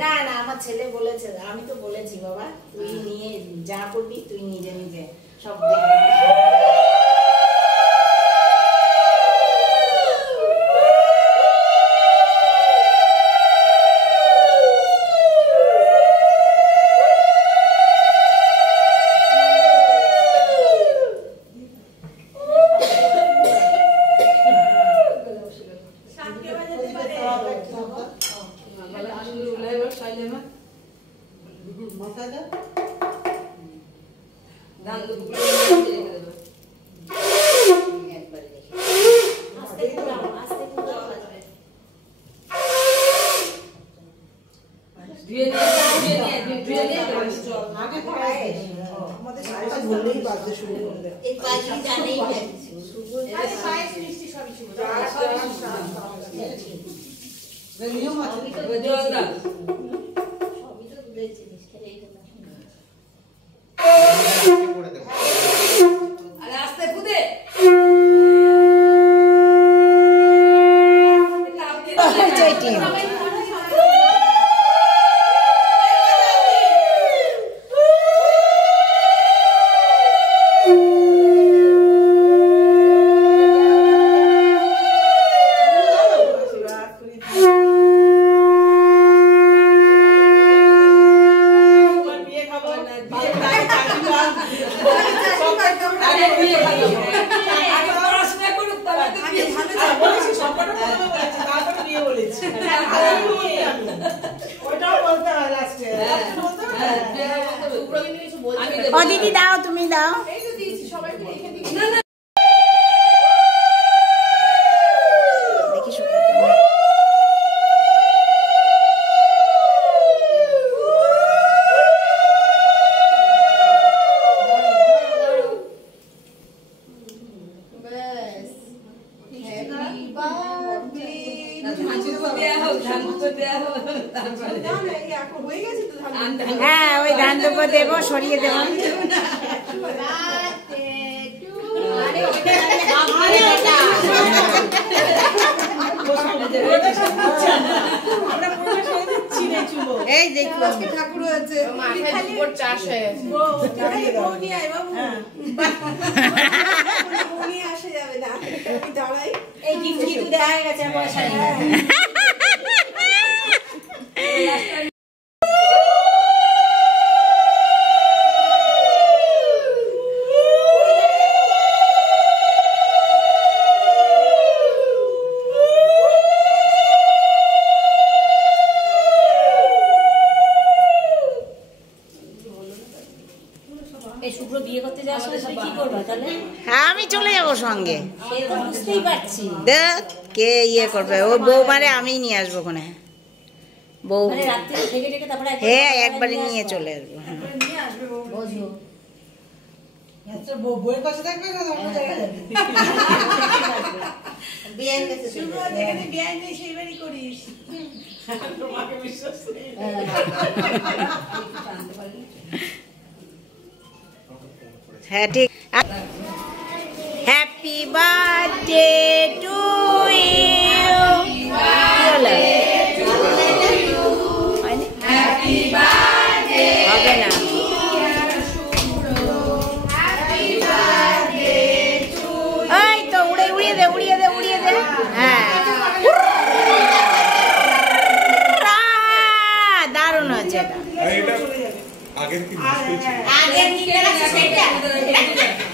না না আমার ছেলে বলেছে, আমি তো বলেছি বাবা তুই নিয়ে যা করবি তুই নিজে নিজে সব দিদি দাও তুমি দাও হ্যাঁ ওই ধান দেবো দেবো সরিয়ে দেবো এই দেখো ঠাকুর হয়েছে চাষ হয়ে আসে যাবে না এই গিফট দেওয়া হয়ে গেছে পয়সা আমি চলে যাবো সঙ্গে কে ইয়ে করবে ও বউ মারে আমি নিয়ে আসবো ওখানে বউ হ্যাঁ একবারে নিয়ে চলে আসবো বউয়ের কাছে থাকবে না সেইবারই করিস তোমাকে বিশ্বাস নেই হ্যাঁ ঠিক happy birthday to you happy birthday হবে না এই তো উড়িয়ে দে হ্যাঁ দারুণ হচ্ছে এটা আগের কি সেটা